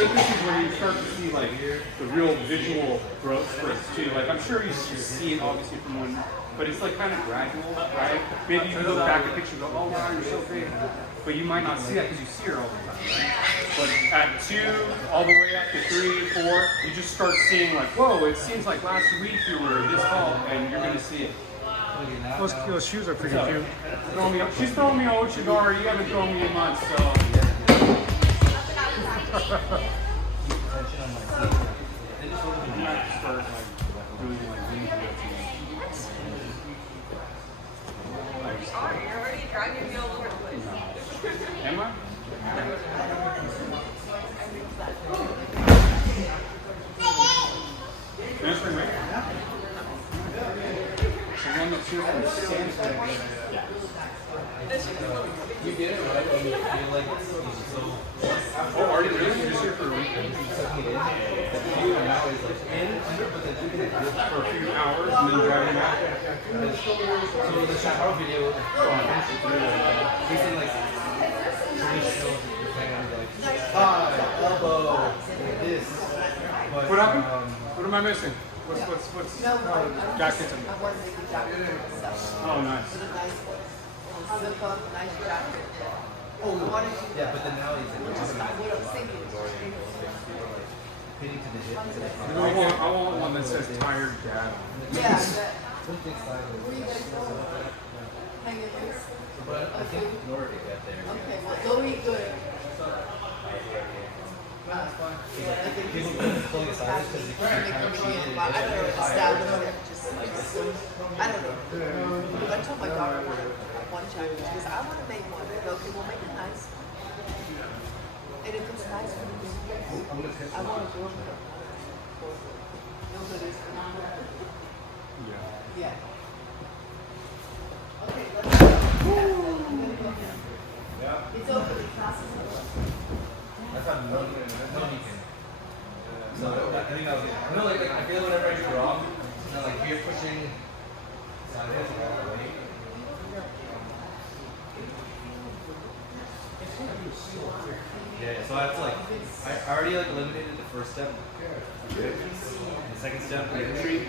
This is where you start to see like the real visual growth spurts too. Like I'm sure you see it obviously from one, but it's like kind of gradual, right? Maybe you look back at pictures and go, oh wow, you're so big. But you might not see that because you see her all the time, right? But at 2, all the way up to 3, 4, you just start seeing like, whoa, it seems like last week you were this tall, and you're gonna see it. Those shoes are pretty cute. She's throwing me a Ochigara. You haven't thrown me in months, so. Sorry, you're already dragging me all over the place. Am I? Mr. Wait. Someone that's here from Samsung. You get it right when you feel like it's so. Oh, are you really just here for a week? You and now is like in, but then you can exist For a few hours and then driving back? So the Shahar video, he's in like traditional Japan, like high, elbow, like this. But, What happened? What am I missing? What's jackets? I want to make a jacket for myself. Oh, nice. With a nice slip up, nice jacket. oh, yeah, but then now he's in What I'm thinking hitting to the hip. I want one that says tired dad. yeah, that, Something sideways. where you guys going? Hanging loose? But I think in order to get there, Okay, well, go eat good. people pull the sides because you We're can't gonna kind make of them cheat in, it. but I don't know, establish it, just, I don't know. But I told my daughter I wanted one jacket, she goes, I want to make one. I go, okay, we'll make it nice. And if it's nice for me, I want to do it. No hoodies. Yeah. Okay, let's go. It's open, the class is open. That's how no he can. So I think that was it. You know, like I feel whenever I do wrong, you know, like you're pushing sideways all the way. Yeah, so I have to like, I already like eliminated the first step. The second step, like entry.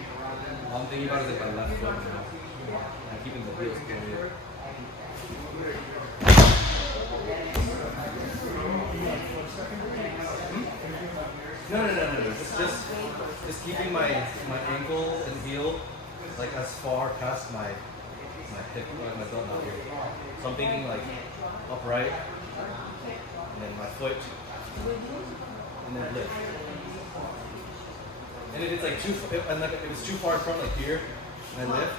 All I'm thinking about is like my left foot. I'm keeping the wheels going. No. Just keeping my ankle and heel like as far past my hip, like my belt now here. So I'm thinking like upright, and then my foot, and then lift. And if it's like if it's too far in front, like here, and I lift,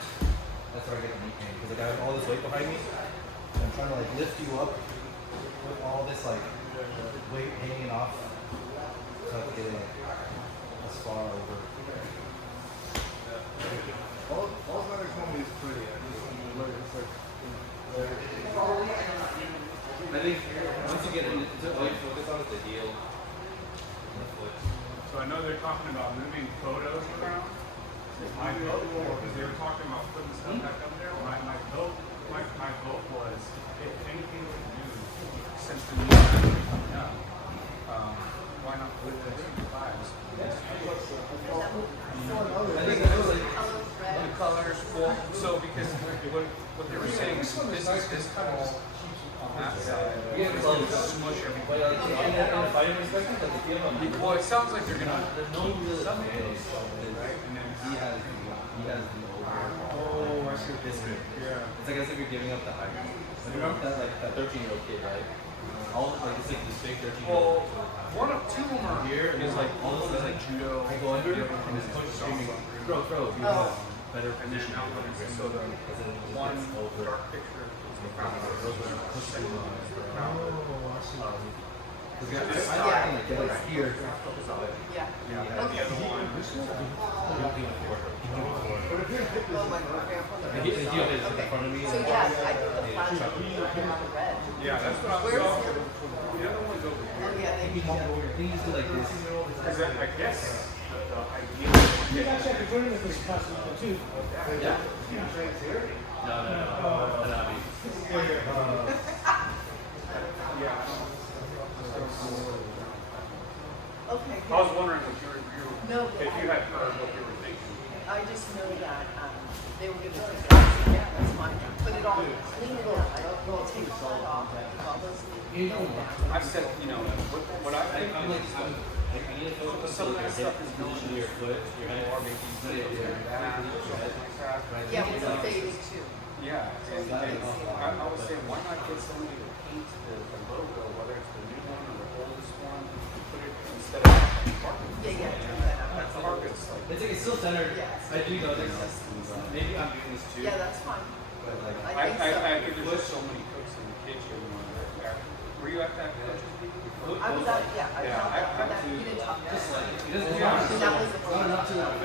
that's where I get the knee pain because like I have all this weight behind me. And I'm trying to like lift you up with all this like weight hanging off. So I have to get it like as far over. All my comedy is pretty. I think once you get into it, all you focus on is the heel and the foot. So I know they're talking about moving photos around. My vote, because they were talking about putting stuff back up there. My vote was if anything we can do since the new is coming up, why not put it in fives? I think that was like The colors. Well, so because what they were saying is this kind of yeah, smush everything. but like in the fighting perspective, like the heel on Well, it sounds like they're gonna. there's no real advantage, right? And then he has the over. Oh, I see. This grip. Yeah. It's like as if you're giving up the height. Like, remember that 13-year-old kid, right? All like it's like this big 13-year-old. Well, two of them are Here is like all of a sudden like judo. I go under and his coach is screaming, throw. You have better position. So the one over. dark picture is the crown. Because I like here. Yeah. Yeah. Okay. Oh my God. And he is in front of me. So yes, I think the front should be on the red. Yeah, that's what I Where's saw. him? The other one's over here. Oh yeah, they He used to like this. Because I guess the idea. You guys have to join us this class too. Yeah. No. Yeah. Okay. I was wondering what No, if you had heard what you were thinking. I just know that they were going to take it off. Yeah, that's fine. Put it all, clean it up. I'll take the flat off. All those things. I've said, what I think I'm like, I need to focus some on of that stuff is going position of your foot, your head, or maybe you put it in your back or something like that. right? Yeah, but it's a fade too. Yeah, and I would say, why not get somebody to paint the logo, whether it's the new one or the oldest one, put it instead of Target. Yeah, yeah. do that. That's Target's like, It's still centered. Yes. I do know there's maybe I'm doing this too. Yeah, that's fine. But like, I think so. I think there's just so many cooks in the kitchen. Were you at that kitchen? I was out, yeah, I was Yeah, out I that. too. You didn't talk just about like it. it doesn't Yeah. So that was the not enough to but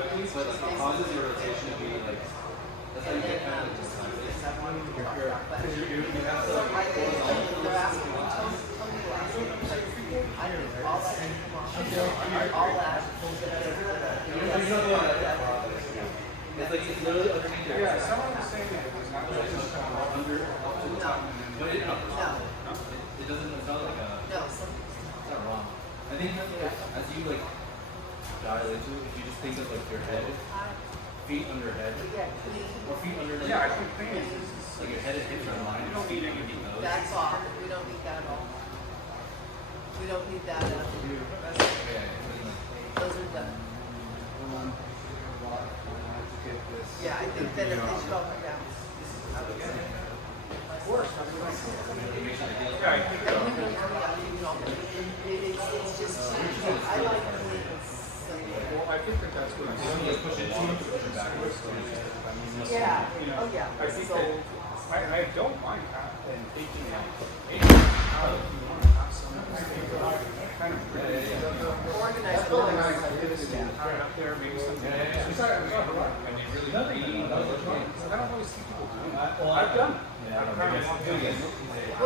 like it causes your rotation to be like that's how And you then, get kind of just because I wanted to talk about but because you have so to I think they're asking me, Tony will ask me, I think all that, all that. you don't know that it's like it's literally underneath your Yeah, someone was saying that it was not just under. No, but it, no, no, it doesn't it's not like a no, some, it's not wrong. I think as you like dial into it, if you just think of like your head, feet under head, yeah, clean. or feet under like, Yeah, I think cleaning is like your head and hips are aligned. you don't need anything else. That's off, we don't need that at all. We don't need that at all. Those are done. Yeah, I think that if they should all come down. I would say. Yeah, I think And we don't worry about it, you know, it's just, I like clean and simple. well, I think that's what I'm saying. Just push it backwards. Yeah, You know, oh yeah, I think so, that I don't mind taking out if you want to have some kind of organized. have it up there, maybe something. And they really I don't always see people doing that. Well, I've done it. Well,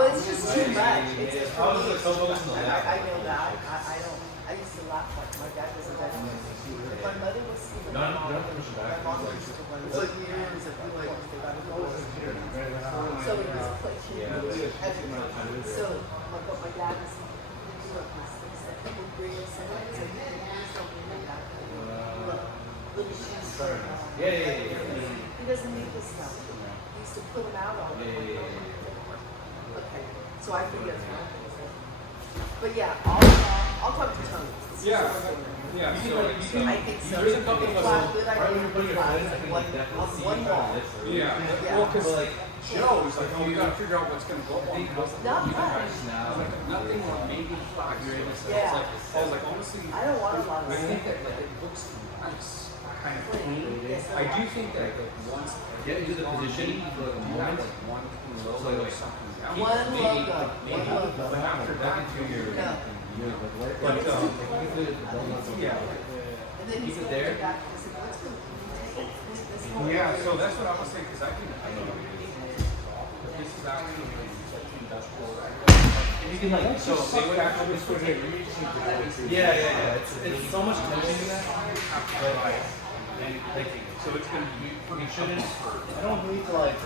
it's just too much, it's for me, it's too much. I know that, I don't, I used to laugh like my dad was a veteran. My mother was even, my mom used to run for years of doing they got a goal. So it was like, so, like what my dad was, look, things that people bring us, and I said, please don't bring me that. Look, little shoes. He doesn't need this stuff. He used to put them out all the time. Okay, so I think that's one thing. But yeah, I'll talk to Tony. Yeah, yeah. So I think so. There's a couple of us. Flat, good idea. Flat, on one wall. Yeah. Well, because like Joe was like, oh, we gotta figure out what's gonna go on. Not much. Nothing or maybe 5 years. Yeah. I was like, honestly, I don't want a lot of I think stuff. that like it looks nice, kind of clean. I do think that like once Get into the position for the you have moment. like one logo or something. One logo, one logo. But after that, No. but yeah. And then he's Keep it going there. back and said, what's going to take this whole Yeah, so that's what I was saying, because I can this is actually industrial. You can like So they would actually switch it. yeah. It's so much tension in that. But like So it's gonna be you shouldn't I don't need to like,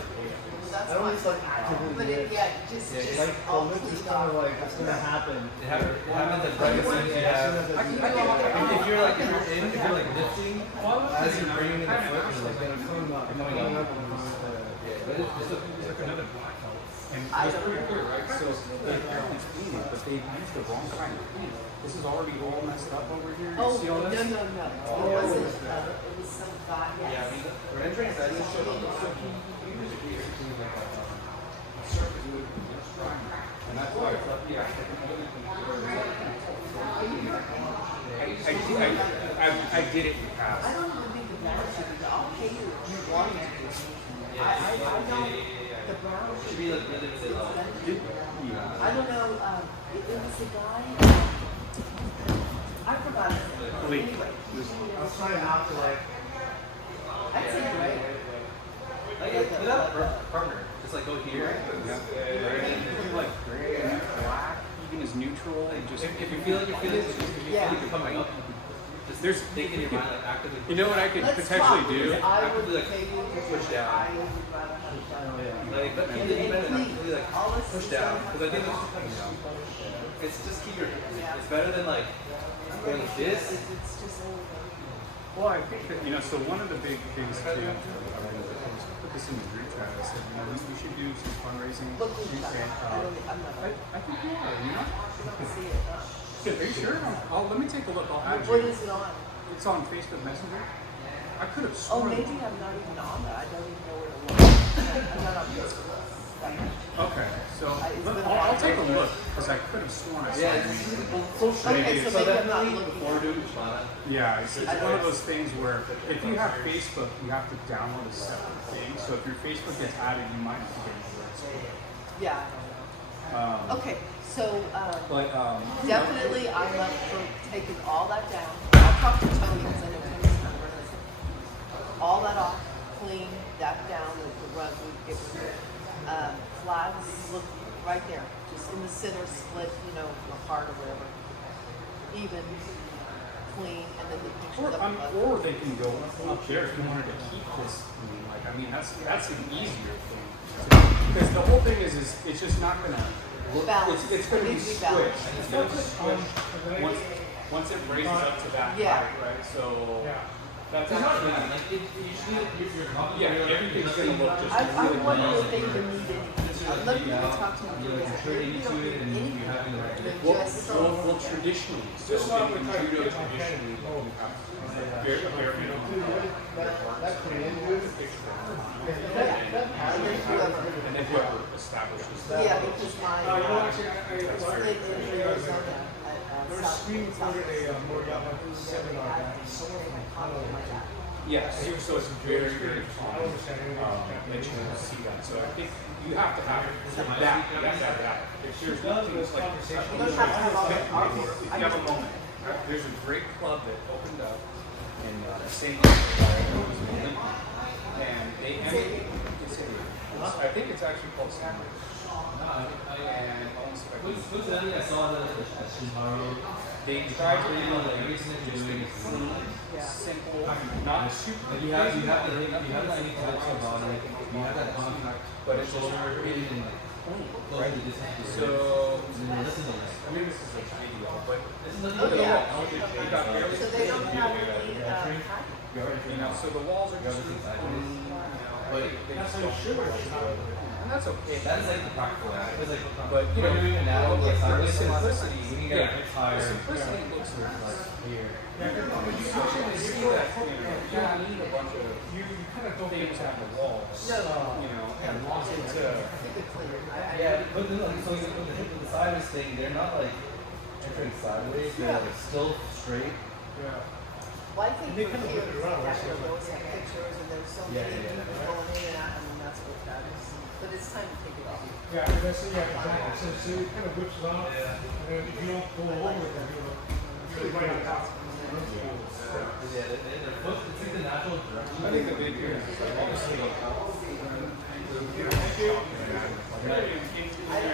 That's I don't need to fine. like actively But do it, it. yeah, just Like, all well, it's cleaned kind of up. like, it's gonna happen. it happens at breakfast. If you're like lifting as you're bringing in the foot, you're like coming up. But it's like another And it's pretty clear, right? So they apparently clean it, but they've used the wrong kind of clean. This is already all messed up over here. You Oh, see no, all no, this? no. It wasn't, it was some guy, yes. we're entering that The surface would have been much drier. And that's why I thought, yeah, I did it in the I past. don't even think the brown should be, I'll pay you. You wanted to do it. I don't, the brown should should be like really low. I don't know, it was a guy, I forgot his name. Lee. Anyway, I was trying not to like, that's it, right? Like without a partner, just like go here. Like gray, black, even as neutral, and just If you feel like you're feeling, if you feel like you're coming up, just There's- think in your mind, like actively. You know what I could Let's potentially talk. do? I After would the pay you to push down. I would rather have fun. Like, but even actively like All this push is down done. because I think it's just keep your. It's better than like going like this. It's just Well, I think that, so one of the big things too, I put this in the group chat, I said, we should do some fundraising. look who's And, done. I'm not. I think you are, I don't see it. Are you sure? Let me take a look. I'll add What you. is it on? It's on Facebook Messenger. I could have Oh, sworn. maybe I'm not even on that. I don't even know where to look. I'm not on Facebook. Okay, so It's been a I'll while. take a look because I could have sworn I saw Yeah, it. Okay, so maybe I'm not looking. Before doing Uchimata. Yeah, it's one of those things where if you have Facebook, you have to download a separate thing. So if your Facebook gets added, you might have to get another install. Yeah. Okay, so But definitely I'm up for taking all that down. I'll talk to Tony because I know Tony's not running it. All that off, clean that down, the run we get rid of it. Flags look right there, just in the center, split, apart or whatever. Even, clean, and then the picture or they can go up there if you wanted to keep this. That's an easier thing because the whole thing is it's just not gonna look. Balance. It's gonna It be needs to be squished. balanced. It's gonna be squished once it raises up to that Yeah. height, right? So that's It's not actually bad. Like usually you're confident. yeah. Everything's gonna look just I really wonder nice. if they even need any. Let me talk to them. You're like turning into it and you have the right. Well, traditionally, so in judo, traditionally, you have bare minimum. And then whoever establishes that. Yeah, because my split injury was on that. Yes, so it's very, very common that you will see that. So I think you have to have that. If there's things like if you have a moment, right? There's a great club that opened up in St. Louis, and they ended. I think it's actually called St. Louis. And I want to see if I can. Who's the other? I saw the Shimaru. They tried to do like everything that you're doing is simple, not super. Like you have any types of body, you have that contact, but it's shoulder in and like close the distance. So, This is I mean, this is a video, but this is a Oh, yeah. you got barely. So they don't have any, So the walls are just clean, but they just don't. And that's okay. that is like the practical act. It's like, But you know, doing it now, like the simplicity, simplicity, we can get a bit higher. the simplicity looks like Here. you see that, you don't need a bunch of things on the walls, and it's Yeah, but then like, so when the hip to the side is thing, they're not like entering sideways, they're like still straight. well, I think from here, we always have pictures and there's so many people going in and out, that's what that is. But it's time to take it off. Yeah, exactly. So it kind of whips it off, and then if you don't pull over it, then you're right on top. Yeah, their foot, it's like the natural direction. I think the big thing is obviously I don't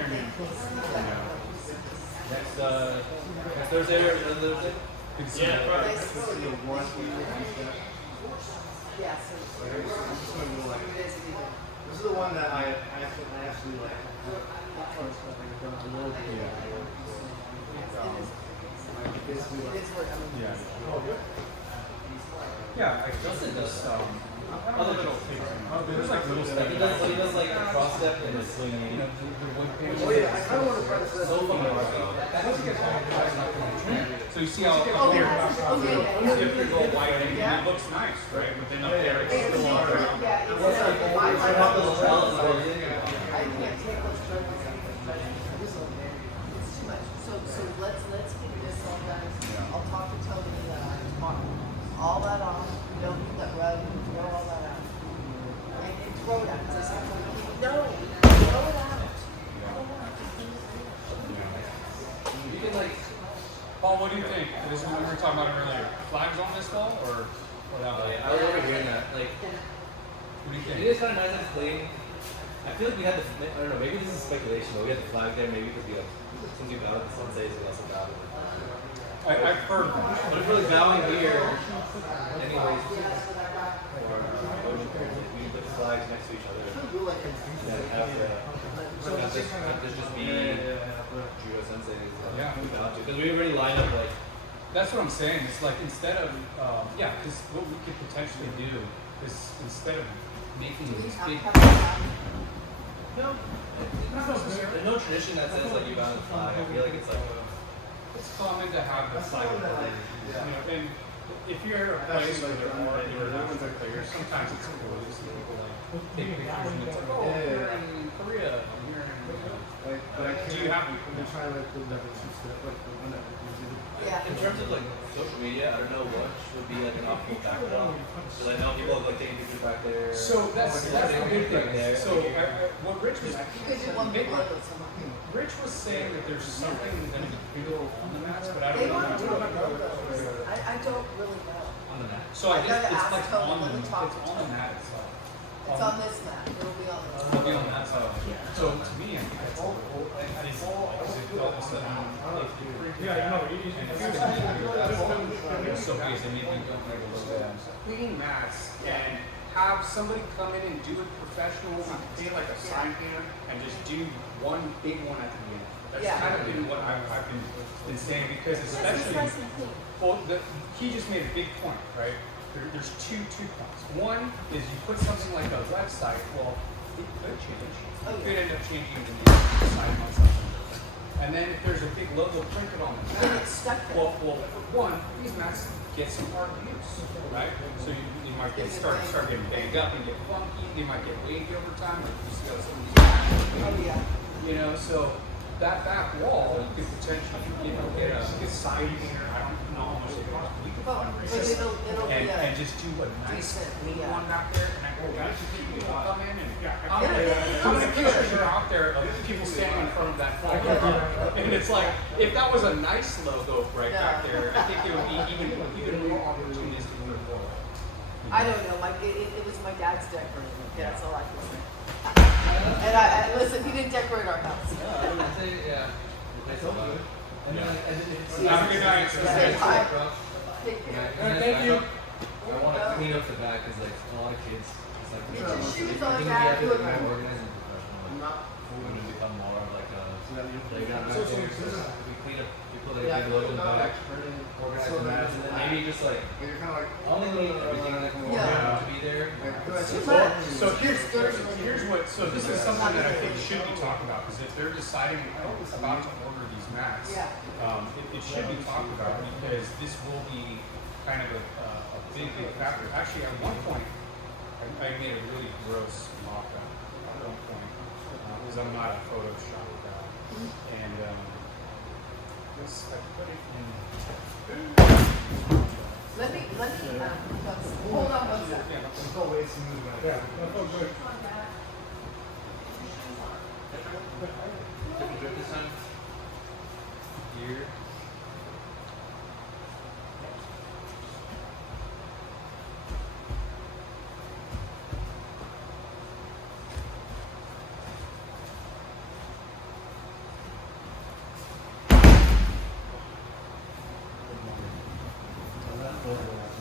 think we'll see that. Next Thursday or another Thursday? Yeah, so This is the one that I actually like. A little bit. Basically, it is what, I mean, yeah, I just other little things. There's like little stuff. He does like a cross step and a swing. oh yeah, I kind of want to try this. So you see how up oh, here, okay, if you go white, it looks nice, right? But then up there, it's still all brown. yeah, it's I can't take those jerseys anymore. It's too much. So let's get this all done. I'll talk to Tony tomorrow. All that off. Don't do that rug. Throw all that out. And throw it out. Just no, throw it out. You can like, Paul, what do you think? This is what we were talking about earlier. Flags on this wall or without? I was over hearing that. Like, What do you it think? is kind of nice that it's clean. I feel like we had the, I don't know, maybe this is speculation, but we had the flag there, maybe it could be a, some people out, some say it's also valid. I've heard that. But if we're like bowing here, anyways, or we put flags next to each other. And have this just be judo sensei. Yeah. Because we already lined up like. That's what I'm saying. It's like instead of, yeah, because what we could potentially do is instead of making Do we these have big, to have a time? No, there's no tradition that says like you bow the flag. I feel like it's like. it's common to have the flag. You know, and if you're a place where there are international players, sometimes it's cool to see people like take pictures and it's like, oh, you're in Korea, you're in. Do you have? Yeah. In terms of like social media, I don't know what would be like an optimal background. Because I know people like taking pictures back there. So that's a good thing. So what Rich was You could do one big one with someone. Rich was saying that there's something going to be bigger on the mats, but I They don't want to do know. logos. I don't really know. On the mat. So I I guess gotta it's ask like Tony on when the we talk it's to on the Tony. mat itself. It's on this map. It'll be on this. It'll be on that side. So to me, I think that's cool. And it's all because it all of a sudden Yeah, no, so big they maybe don't make a little bit. Clean mats and have somebody come in and do it professional and pay like a sign here and just do one big one at the end. That's Yeah. kind of been what I've been saying because This is especially nice and clean. well, he just made a big point, right? There's two points. One is you put something like a website, well, it could change. Oh, It yeah. could end up changing in the site on something. And then if there's a big logo printed on the Then mat, it's stuck there. well, one, these mats get some hard use, right? So you might start getting banged up and get funky. They might get wavy over time, like you see how some of these mats Oh, yeah. you know, so that back wall, you could potentially, get a side here. I don't know how much it costs. We could But fundraise it'll be and a. just do a nice decent, clean yeah. one back there. And I go, guys, people come in and Yeah. how many pictures are out there of people standing in front of that flag? And it's like, if that was a nice logo right back there, I think it would be even more opportunistic to move forward. I don't know. It was my dad's decorating. Yeah, that's all I can say. And I listen. He didn't decorate our house. I say yeah. I told you. And then if it's Have a good night. Say hi. Take care. Thank you. I want to clean up the back because like a lot of kids, it's like Get your shoes I on, think we Dad. have to Look. become organized and professional. Like, we're going to become more of like a playground. We clean up, we put like a big logo in the back, organize the mats, and then maybe just like You're kind of like, only need everything like more Yeah. to be there. Too much. So here's what. So this is something that I think should be talked about because if they're deciding about to order these mats, Yeah. it should be talked about because this will be kind of a big factor. Actually, at one point, I made a really gross mock-up at one point because I'm not a Photoshop guy, and this I put it in. Let me. Hold on one second. Yeah, there's no way to move like Yeah, that felt good. Different drip this time. Here.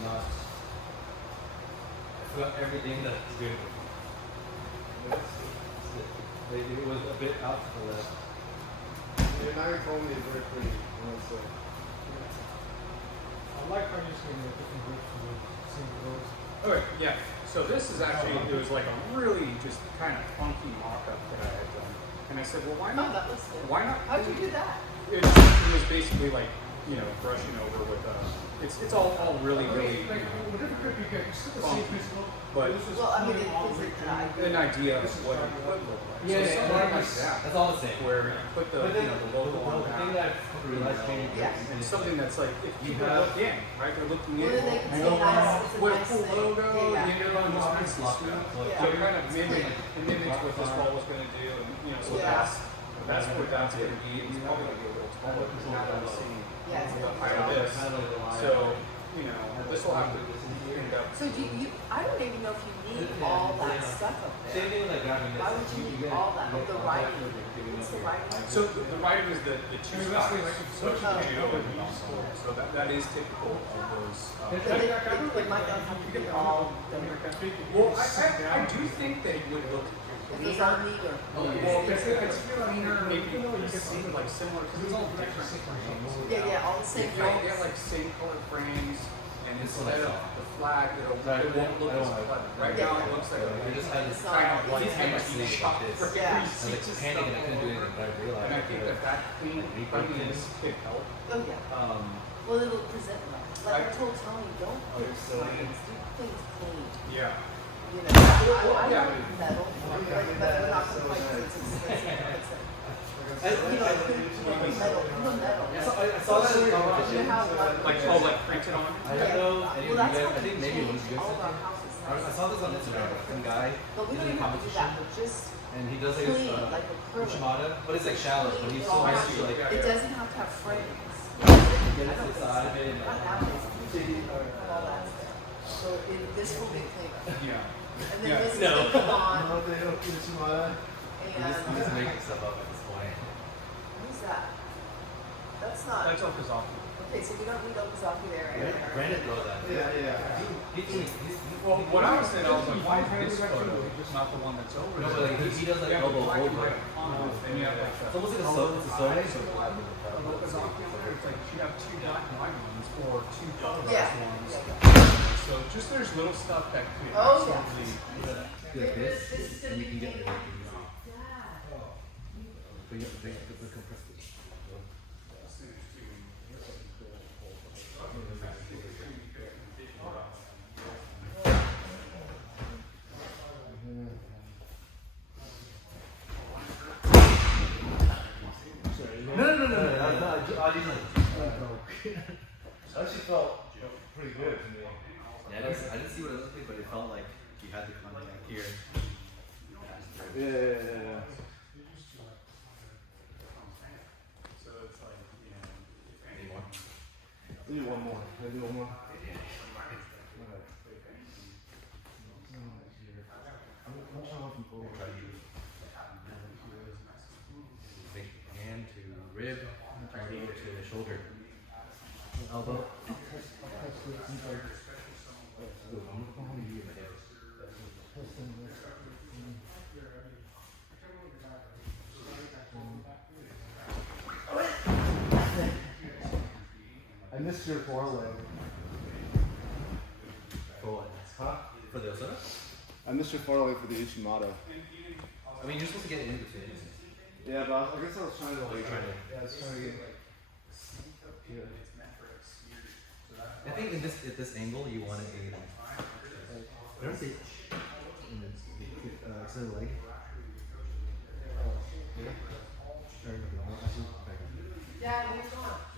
Not. I forgot everything that's good. Like, it was a bit out to the left. Now you're calling me very pretty. So, I like how you're saying that different groups of the same girls. Okay, yeah. So this is actually, it was like a really just kind of funky mock-up that I had done. And I said, well, why Oh, not? that was good. Why not? How'd you do that? It was basically like, brushing over with, it's all really, really, Like, whatever grip you get, it's still the same principle. but This is Well, I mean, pulling all the way it's through. an idea of what it would look like. Yeah, so something like that, That's all the same. where you put the, But then, the logo on the thing that. that I realized changing Yeah. And something that's like, if You people have- look in, right, they're looking in. Well, then they can say oh, nice, it's a what a nice cool thing. logo, Yeah. and just nice and Lock smooth. that. Yeah. So it kind of mimics what this wall was gonna do, and so Yeah. that's what that's gonna be. It's probably gonna be a little taller because now that I'm seeing Yeah, it's the gonna height of be this. So, this will have to end up. So do you? I don't even know if you need all that stuff up Same there. thing with like grabbing this. Why would you need get- all that? you get The contact writing. with it, What's the right one? So the writing is the two styles. So so that is typical of those. It might not have to be all done. Well, I do think they would look If it's all neat or. well, if it's cleaner, maybe like similar because it's all different frames. Yeah, all the same If they get frames. like same color frames, and This one I instead of saw. the flag, it won't look as cluttered. Right now, it looks like I just had this It's kind of all- like He's had my empty sleeve shop like this. for Yeah. every I was like seat panicking, I couldn't do anything, but I realized And I think that clean cleanliness could help. Oh, yeah. Well, it'll present well. Like I told Tony, don't put frames, do things clean. Yeah. You know, I yeah. like metal, but we're not gonna fight because it's expensive. You know, metal. I saw that in the You know competition. how Like printed on. I don't know any Well, of that's you how guys, I think we maybe one change of you all of our guys houses. I saw this on Instagram, some guy But we in don't a even have to do competition, that, but just, and he does like clean, this like acrylic. uchimata, but it's like shallow, but he's so It nice to like it doesn't have to have frames. get it to the side of it and Not like, nowadays, all that stuff. So this will be clean. Yeah. And then Yeah. this is No. gonna come on, No, they don't do uchimata. I'm just making stuff up at this point. what is that? That's not, That's Okazaki. okay, so we don't need Okazaki there. Brandon throws that. Yeah. Well, what I was saying, I was like, why is this photo not the one that's over No, there? but like he does like Yeah, elbow but why over. right on it, and you have like It's almost like a soap. It's a soap. of Okazaki on there, it's like you have two black and white ones or two colorized Yeah. ones. So just there's little stuff that could Oh, yeah. absolutely. Like this, and you can get the but you have to take the compressed. No. I actually felt pretty good to me. Yeah, I didn't see what it looked like, but it felt like you had the contact here. Yeah. Any more? Do one more. Can I do one more? I'm trying to go. Big hand to rib, triangle to the shoulder. Elbow. I missed your foreleg. For what? Huh? For the Osaka? I missed your foreleg for the uchimata. I mean, you're supposed to get it in between. Yeah, but I guess I was trying to What are you trying to? Yeah, I was trying to get. Yeah. I think in this angle, you want it a I don't see. It's a leg. Yeah. Actually, back up. Dad, where's going?